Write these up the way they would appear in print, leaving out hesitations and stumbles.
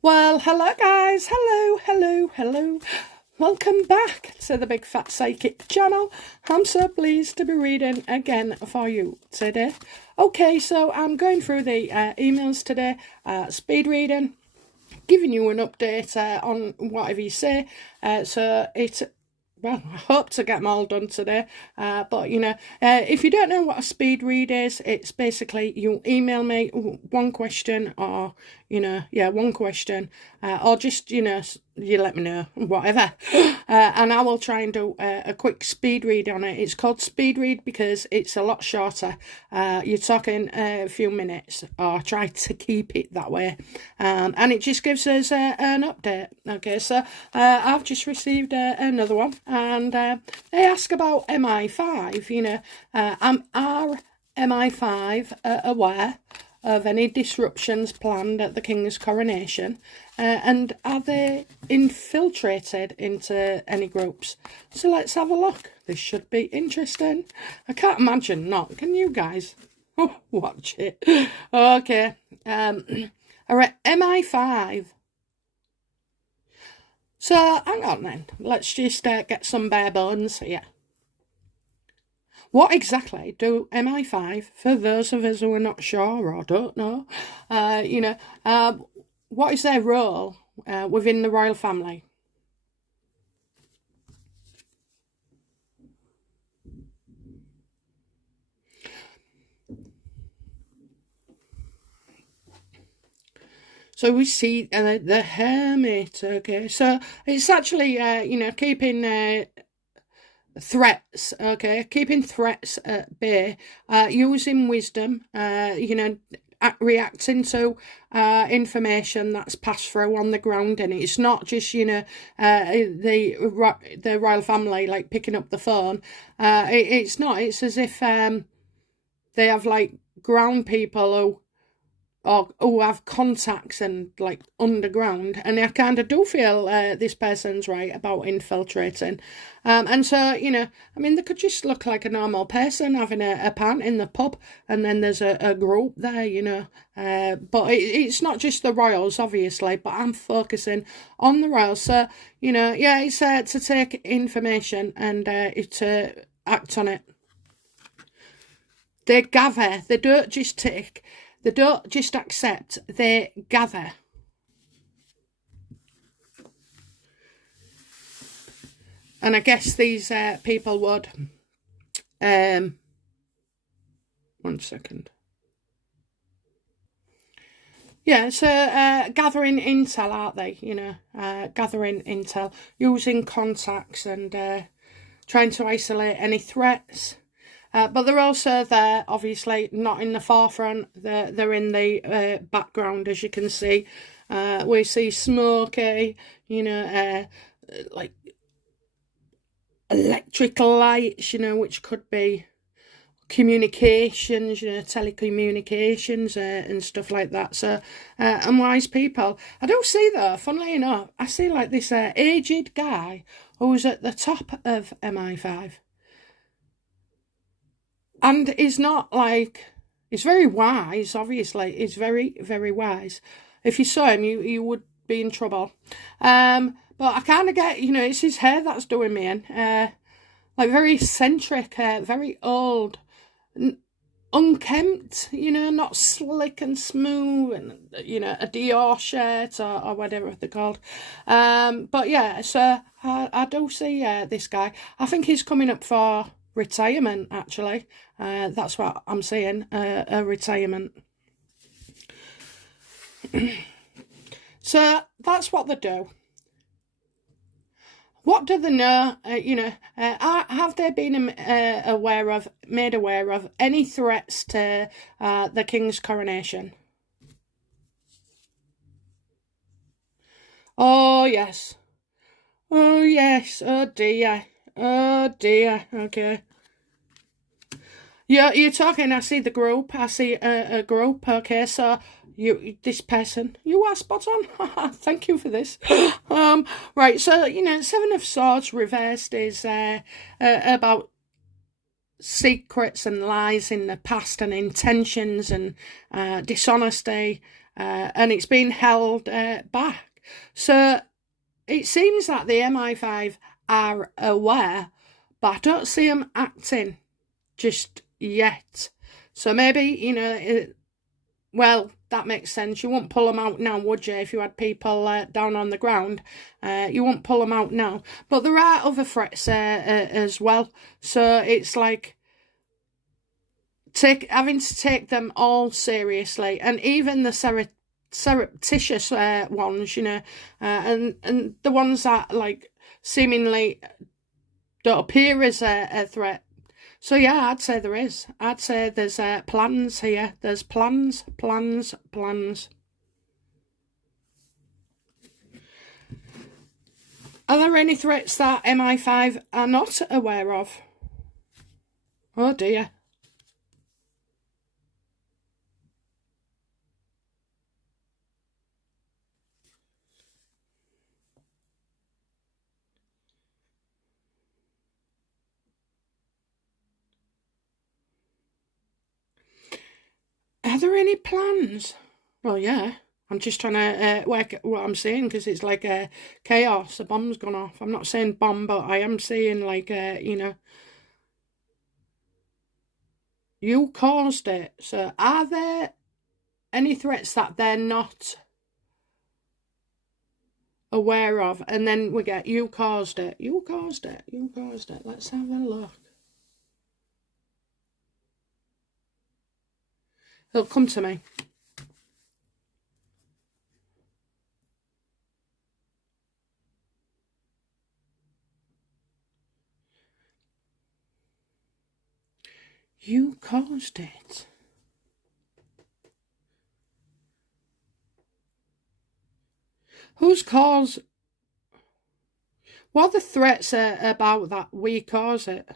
Well, hello guys, hello. Welcome back to the Big Fat Psychic channel. I'm so pleased to be reading again for you today. Okay, so I'm going through the emails today, speed reading, giving you an update on whatever you say. Well, I hope to get them all done today, but if you don't know what a speed read is, it's basically you email me one question or, one question, or just, you let me know, whatever, and I will try and do a quick speed read on it. It's called speed read because it's a lot shorter. You're talking a few minutes, or try to keep it that way, and it just gives us an update. Okay, so I've just received another one, and they ask about MI5. Are MI5 aware of any disruptions planned at the King's coronation, and are they infiltrated into any groups? So let's have a look. This should be interesting. I can't imagine not. Can you guys? Watch it. Okay. All right, MI5. So hang on then. Let's just get some bare bones here. What exactly do MI5, for those of us who are not sure or don't know, what is their role within the royal family? So we see the Hermit, okay? So it's actually, keeping threats, okay? Keeping threats at bay, using wisdom, reacting to information that's passed through on the ground, and it's not just the royal family like picking up the phone. It's not. It's as if they have like ground people who have contacts and like underground, and I kind of do feel this person's right about infiltrating, and so they could just look like a normal person having a pint in the pub, and then there's a group there, but it's not just the royals, obviously, but I'm focusing on the royals. So it's to take information and to act on it. They gather. They don't just take. They don't just accept, they gather. And I guess these people would... 1 second. Yeah, so gathering intel, aren't they? Gathering intel, using contacts and trying to isolate any threats. But they're also there, obviously, not in the forefront. They're in the background, as you can see. We see Smokey, like electrical lights, which could be communications, telecommunications and stuff like that. So, and wise people. I do see, though, funnily enough, I see like this aged guy who's at the top of MI5. And he's not like, he's very wise, obviously. He's very, very wise. If you saw him, you would be in trouble. But I kind of get, it's his hair that's doing me in. Like very eccentric, very old, unkempt, not slick and smooth, and, a Dior shirt or whatever they're called. But yeah, so I do see this guy. I think he's coming up for retirement, actually. That's what I'm saying, a retirement. So that's what they do. What do they know? Have they been made aware of any threats to the King's coronation? Oh yes. Oh yes. Oh dear. Oh dear. Okay. Yeah, you're talking, I see the group, I see a group, okay, so this person, you are spot on, thank you for this. Right, so, Seven of Swords reversed is about secrets and lies in the past and intentions and dishonesty, and it's been held back. So it seems that the MI5 are aware, but I don't see them acting just yet. So maybe, you know, well, that makes sense. You wouldn't pull them out now, would you, if you had people down on the ground? You wouldn't pull them out now. But there are other threats as well. So it's like having to take them all seriously. And even the surreptitious ones, you know, and the ones that, like, seemingly don't appear as a threat. So yeah, I'd say there is. I'd say there's plans here. There's plans. Are there any threats that MI5 are not aware of? Oh dear. Are there any plans? Well, yeah. I'm just trying to work what I'm saying, because it's like chaos. A bomb's gone off. I'm not saying bomb, but I am saying, like, you know, you caused it. So are there any threats that they're not aware of? And then we get, you caused it. You caused it. You caused it. Let's have a look. It'll come to me. You caused it. Whose cause? What are the threats about that we cause it?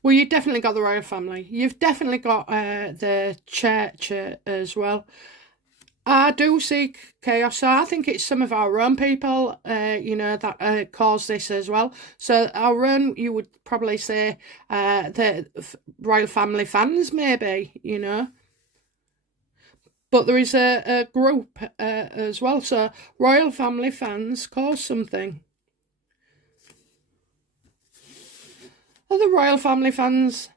Well, you've definitely got the royal family. You've definitely got the church as well. I do see chaos. So I think it's some of our own people, you know, that cause this as well. So our own, you would probably say, the royal family fans, maybe, you know. But there is a group as well. So royal family fans cause something. Are the royal family fans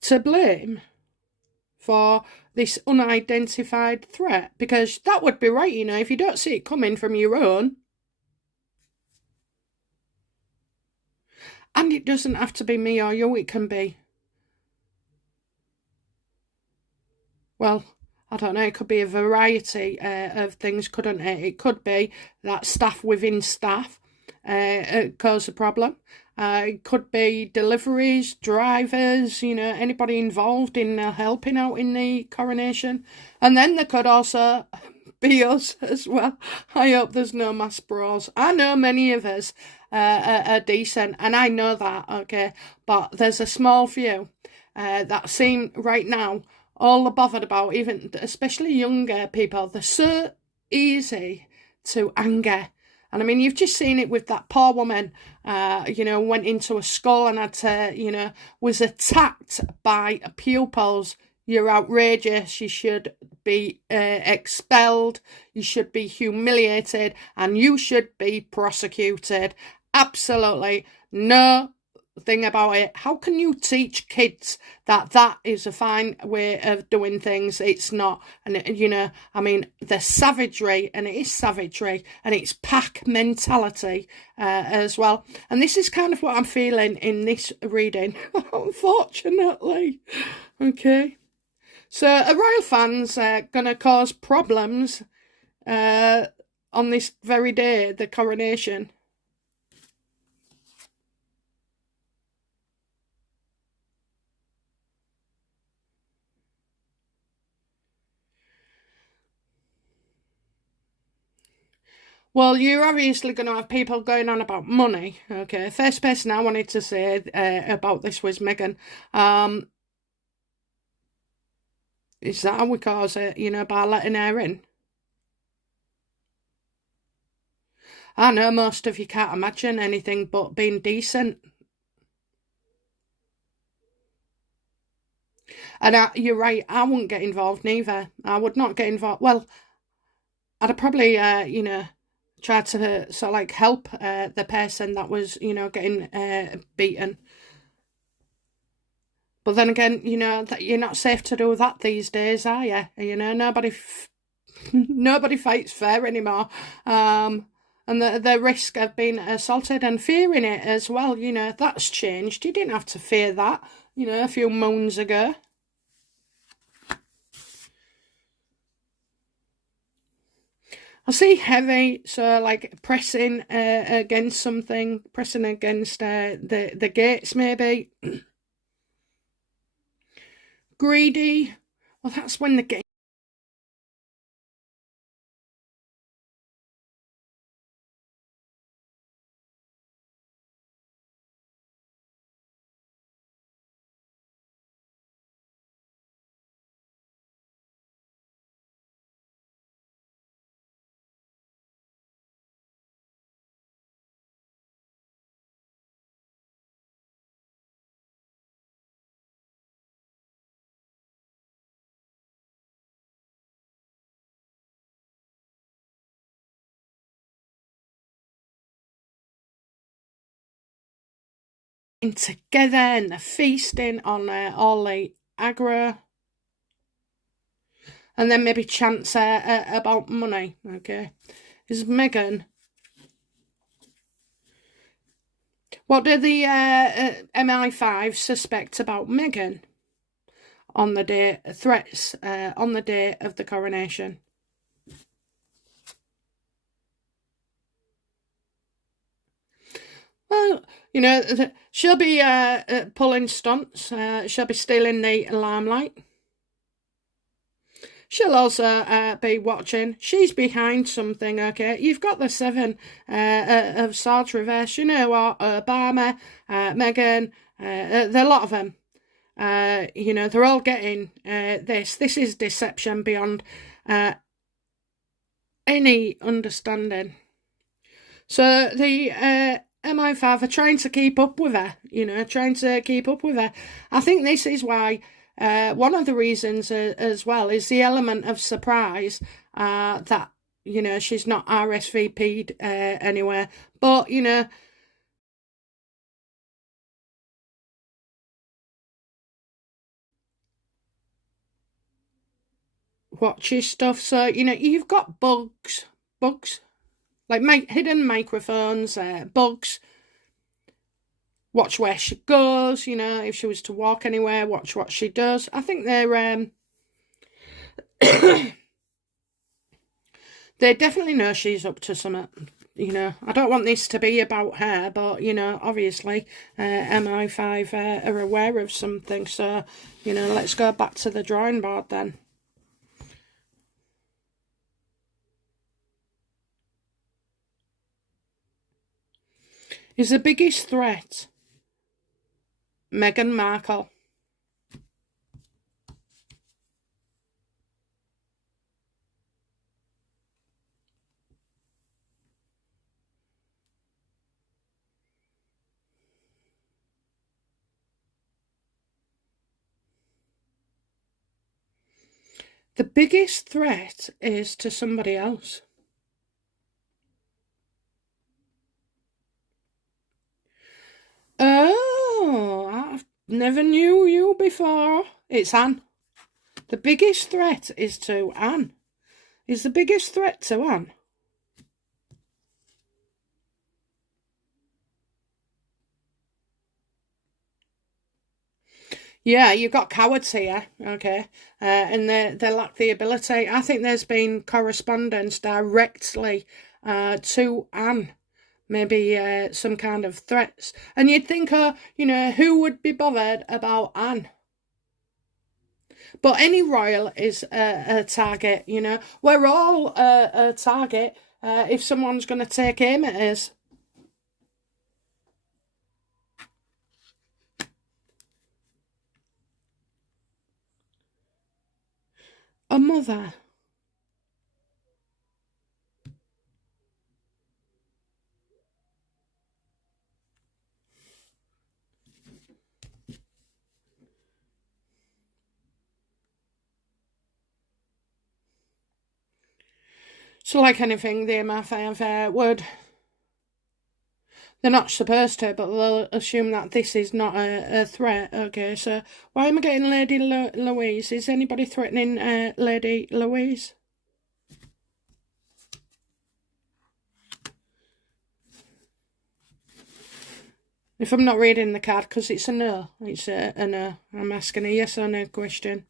to blame for this unidentified threat? Because that would be right, you know, if you don't see it coming from your own. And it doesn't have to be me or you, it can be, well, I don't know, it could be a variety of things, couldn't it? It could be that staff within staff cause a problem. It could be deliveries, drivers, you know, anybody involved in helping out in the coronation. And then there could also be us as well. I hope there's no mass brawls. I know many of us are decent, and I know that, okay? But there's a small few that seem right now all bothered about, even especially younger people. They're so easy to anger. And I mean, you've just seen it with that poor woman, you know, went into a school and had to, you know, was attacked by pupils. You're outrageous. You should be expelled. You should be humiliated, and you should be prosecuted. Absolutely no thing about it. How can you teach kids that that is a fine way of doing things? It's not. And you know, I mean, the savagery, and it is savagery, and it's pack mentality as well. And this is kind of what I'm feeling in this reading, unfortunately. Okay, so a royal fan's gonna cause problems on this very day, the coronation. Well, you're obviously going to have people going on about money. Okay, first person I wanted to say about this was Meghan. Is that how we cause it, you know, by letting her in? I know most of you can't imagine anything but being decent. And you're right, I wouldn't get involved neither. I would not get involved. Well, I'd probably, try to sort of like help the person that was, getting beaten. But then again, that you're not safe to do that these days, are you? Nobody fights fair anymore. And the risk of being assaulted and fearing it as well, that's changed. You didn't have to fear that, a few moons ago. I see heavy, so like pressing against something, pressing against the gates maybe. Greedy, well, that's when the gate together and the feasting on all the aggro. And then maybe chants about money, okay? Is Meghan... What do the MI5 suspect about Meghan on the day, threats on the day of the coronation? Well, she'll be pulling stunts. She'll be stealing the limelight. She'll also be watching. She's behind something, okay? You've got the seven of swords reverse. You know what? Obama, Meghan, there are a lot of them. They're all getting this. This is deception beyond any understanding. So the MI5 are trying to keep up with her, trying to keep up with her. I think this is why one of the reasons as well is the element of surprise that, she's not RSVP'd anywhere. But, watches stuff. So, you've got bugs, like hidden microphones, bugs. Watch where she goes, if she was to walk anywhere, watch what she does. I think they're they definitely know she's up to something. I don't want this to be about her, but obviously MI5 are aware of something. So let's go back to the drawing board then. Is the biggest threat Meghan Markle? The biggest threat is to somebody else. Oh, I've never knew you before. It's Anne. The biggest threat is to Anne. Is the biggest threat to Anne? Yeah, you've got cowards here, okay, and they lack the ability. I think there's been correspondence directly to Anne, maybe some kind of threats. And you'd think, who would be bothered about Anne? But any royal is a target, We're all a target if someone's going to take aim at us. A mother. So like anything, the MI5 would, they're not supposed to, but they'll assume that this is not a threat. Okay, so why am I getting Lady Louise? Is anybody threatening Lady Louise? If I'm not reading the card, because it's a no. It's a no. I'm asking a yes or no question.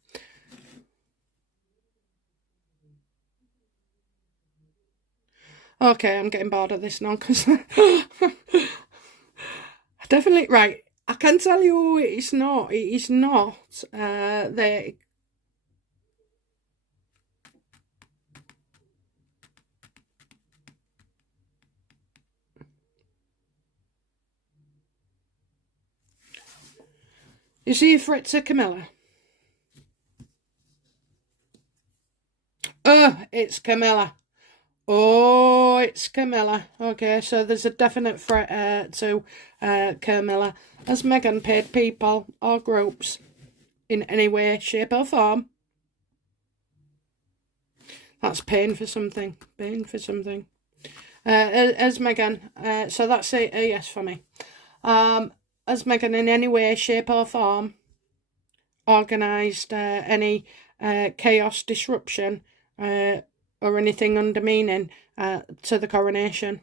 Okay, I'm getting bored of this now, because definitely, right, I can tell you it's not. It is not. You see a threat to Camilla? Oh, it's Camilla. Oh, it's Camilla. Okay, so there's a definite threat to Camilla. Has Meghan paid people or groups in any way, shape or form? That's paying for something. Paying for something. As Meghan, so that's a yes for me. Has Meghan in any way, shape or form organised any chaos, disruption or anything undermining to the coronation?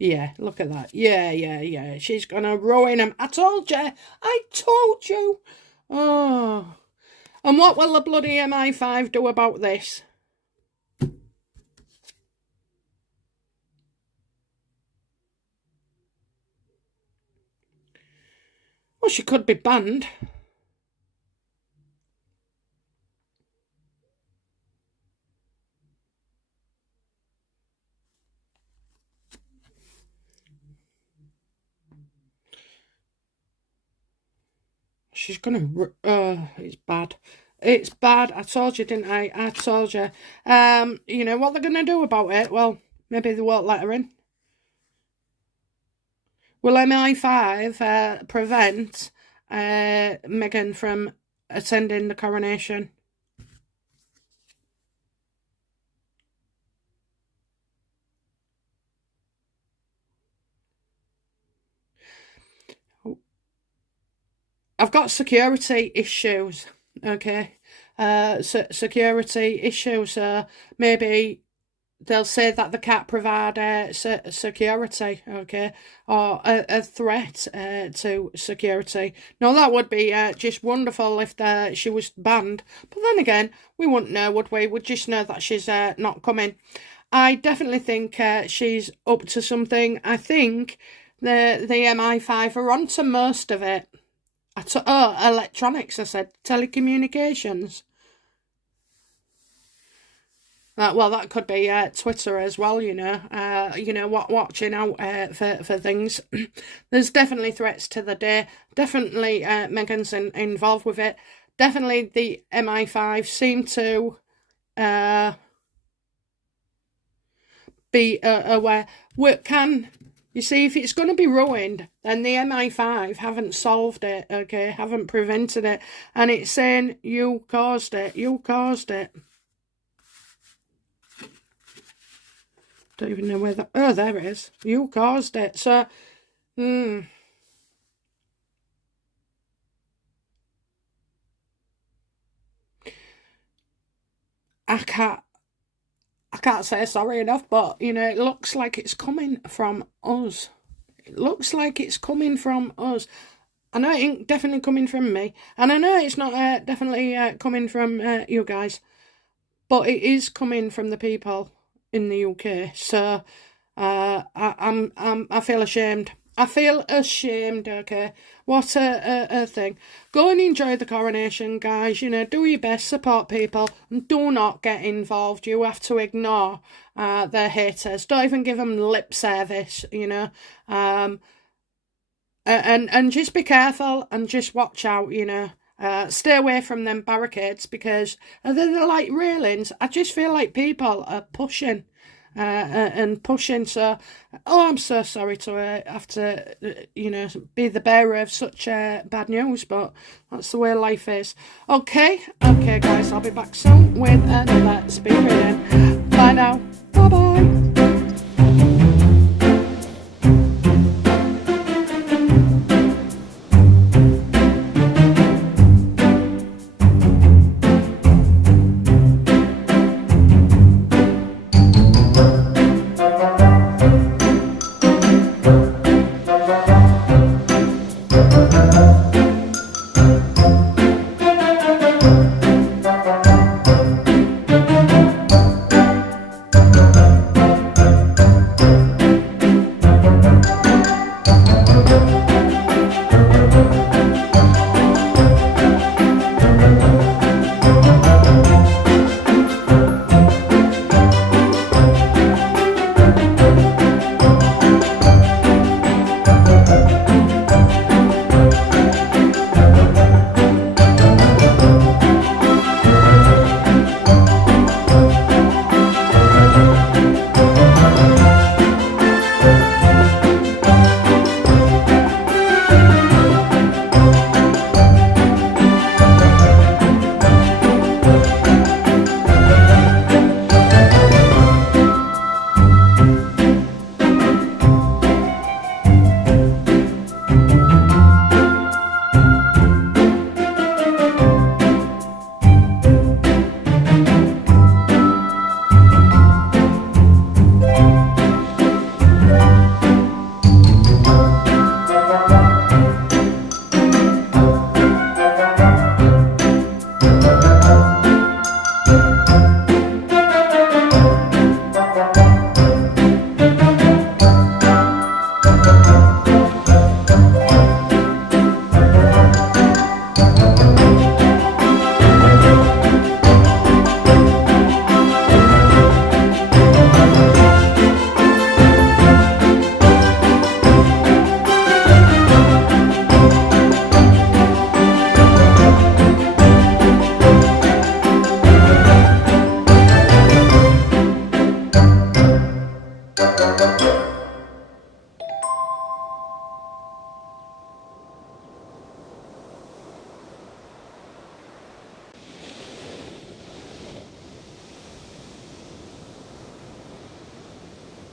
Yeah, look at that. Yeah. She's gonna ruin him. I told you. Oh. And what will the bloody MI5 do about this? Well, she could be banned. She's gonna... it's bad. It's bad. I told you, didn't I? I told you. You know what they're gonna do about it? Well, maybe they won't let her in. Will MI5 prevent Meghan from attending the coronation? I've got security issues, okay? Security issues, maybe they'll say that they can't provide security, okay? Or a threat to security. No, that would be just wonderful if she was banned. But then again, we wouldn't know, would we? We'd just know that she's not coming. I definitely think she's up to something. I think the MI5 are onto most of it. Electronics, I said. Telecommunications. Well, that could be Twitter as well, you know. Watching out for things. There's definitely threats to the day. Definitely Meghan's involved with it. Definitely the MI5 seem to be aware. You see, if it's going to be ruined, then the MI5 haven't solved it, okay? Haven't prevented it. And it's saying, you caused it. You caused it. Don't even know where that... Oh, there it is. You caused it. So, I can't say sorry enough, but, you know, it looks like it's coming from us. It looks like it's coming from us. I know it ain't definitely coming from me. And I know it's not definitely coming from you guys. But it is coming from the people in the UK. So, I feel ashamed. I feel ashamed, okay? What a thing. Go and enjoy the coronation, guys. You know, do your best, support people, and do not get involved. You have to ignore their haters. Don't even give them lip service, you know. And just be careful and just watch out, you know. Stay away from them barricades because they're like railings. I just feel like people are pushing. And pushing. So, I'm so sorry to have to, you know, be the bearer of such bad news, but that's the way life is. Okay, guys, I'll be back soon with another speed reading. Bye now. Bye bye.